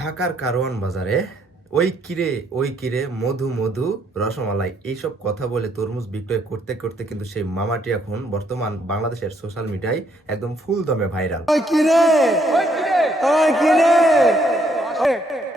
ঢাকার কারওয়ান বাজারে ওই কিরে মধু মধু রসমালাই এইসব কথা বলে তরমুজ বিক্রয় করতে করতে কিন্তু সেই মামাটি এখন বর্তমান বাংলাদেশের সোশ্যাল মিডিয়ায় একদম ফুল দমে ভাইরাল। ওই কিরে ওই কিরে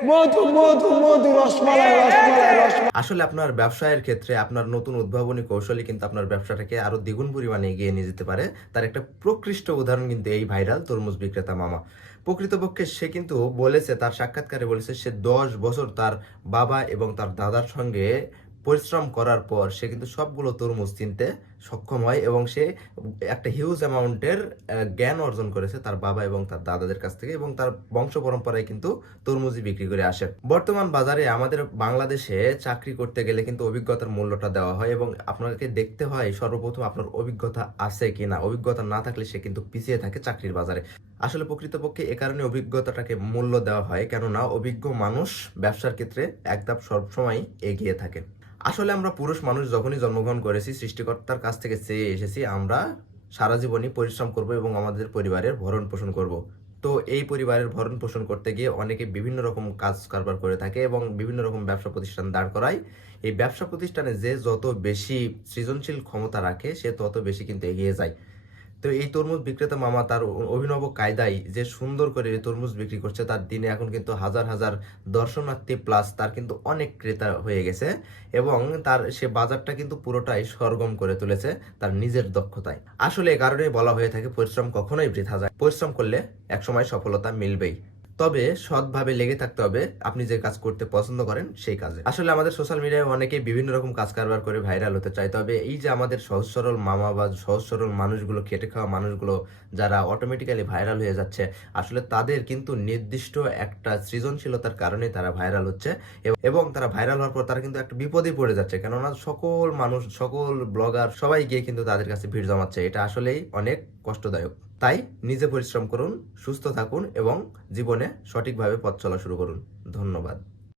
মধু মধু মধু রসমালাই রসমালাই রসমালাই। আসলে আপনার ব্যবসায়ের ক্ষেত্রে আপনার নতুন উদ্ভাবনী কৌশলই কিন্তু আপনার ব্যবসাটাকে আরো দ্বিগুণ পরিমাণে এগিয়ে নিয়ে যেতে পারে। তার একটা প্রকৃষ্ট উদাহরণ কিন্তু এই ভাইরাল তরমুজ বিক্রেতা মামা। প্রকৃতপক্ষে সে কিন্তু বলেছে, তার সাক্ষাৎকারে বলেছে, সে 10 বছর তার বাবা এবং তার দাদার সঙ্গে পরিশ্রম করার পর সে কিন্তু সবগুলো তরমুজ চিনতে সক্ষম হয় এবং সে একটা হিউজ অ্যামাউন্টের জ্ঞান অর্জন করেছে তার বাবা এবং তার দাদাদের কাছ থেকে, এবং তার বংশ পরম্পরায় কিন্তু তরমুজই বিক্রি করে আসে। বর্তমান বাজারে আমাদের বাংলাদেশে চাকরি করতে গেলে কিন্তু অভিজ্ঞতার মূল্যটা দেওয়া হয় এবং আপনাকে দেখতে হয় সর্বপ্রথম আপনার অভিজ্ঞতা আছে কিনা। অভিজ্ঞতা না থাকলে সে কিন্তু পিছিয়ে থাকে চাকরির বাজারে। আসলে প্রকৃতপক্ষে এ কারণে অভিজ্ঞতাটাকে মূল্য দেওয়া হয়, কেননা অভিজ্ঞ মানুষ ব্যবসার ক্ষেত্রে এক ধাপ সবসময় এগিয়ে থাকে। আসলে আমরা পুরুষ মানুষ যখনই জন্মগ্রহণ করেছি, সৃষ্টিকর্তার কাছ থেকে চেয়ে এসেছি আমরা সারা জীবনই পরিশ্রম করব এবং আমাদের পরিবারের ভরণ পোষণ করব। তো এই পরিবারের ভরণ পোষণ করতে গিয়ে অনেকে বিভিন্ন রকম কাজ কারবার করে থাকে এবং বিভিন্ন রকম ব্যবসা প্রতিষ্ঠান দাঁড় করায়। এই ব্যবসা প্রতিষ্ঠানে যে যত বেশি সৃজনশীল ক্ষমতা রাখে সে তত বেশি কিন্তু এগিয়ে যায়। তো এই তরমুজ বিক্রেতা মামা তার অভিনব কায়দায় যে সুন্দর করে এই তরমুজ বিক্রি করছে, তার দিনে এখন কিন্তু হাজার হাজার দর্শনার্থী প্লাস তার কিন্তু অনেক ক্রেতা হয়ে গেছে এবং তার সে বাজারটা কিন্তু পুরোটাই সরগম করে তুলেছে তার নিজের দক্ষতায়। আসলে এ কারণেই বলা হয়ে থাকে পরিশ্রম কখনোই বৃথা যায়, পরিশ্রম করলে একসময় সফলতা মিলবেই। তবে সৎভাবে লেগে থাকতে হবে আপনি যে কাজ করতে পছন্দ করেন সেই কাজে। আসলে আমাদের সোশ্যাল মিডিয়ায় অনেকেই বিভিন্ন রকম কাজ কারবার করে ভাইরাল হতে চায়, তবে এই যে আমাদের সহজ সরল মামা বা সহজ সরল মানুষগুলো, খেটে খাওয়া মানুষগুলো যারা অটোমেটিক্যালি ভাইরাল হয়ে যাচ্ছে, আসলে তাদের কিন্তু নির্দিষ্ট একটা সৃজনশীলতার কারণে তারা ভাইরাল হচ্ছে এবং তারা ভাইরাল হওয়ার পর তারা কিন্তু একটা বিপদে পড়ে যাচ্ছে, কেননা সকল মানুষ, সকল ব্লগার সবাই গিয়ে কিন্তু তাদের কাছে ভিড় জমাচ্ছে। এটা আসলেই অনেক কষ্টদায়ক। তাই নিজে পরিশ্রম করুন, সুস্থ থাকুন এবং জীবনে সঠিকভাবে পথ চলা শুরু করুন। ধন্যবাদ।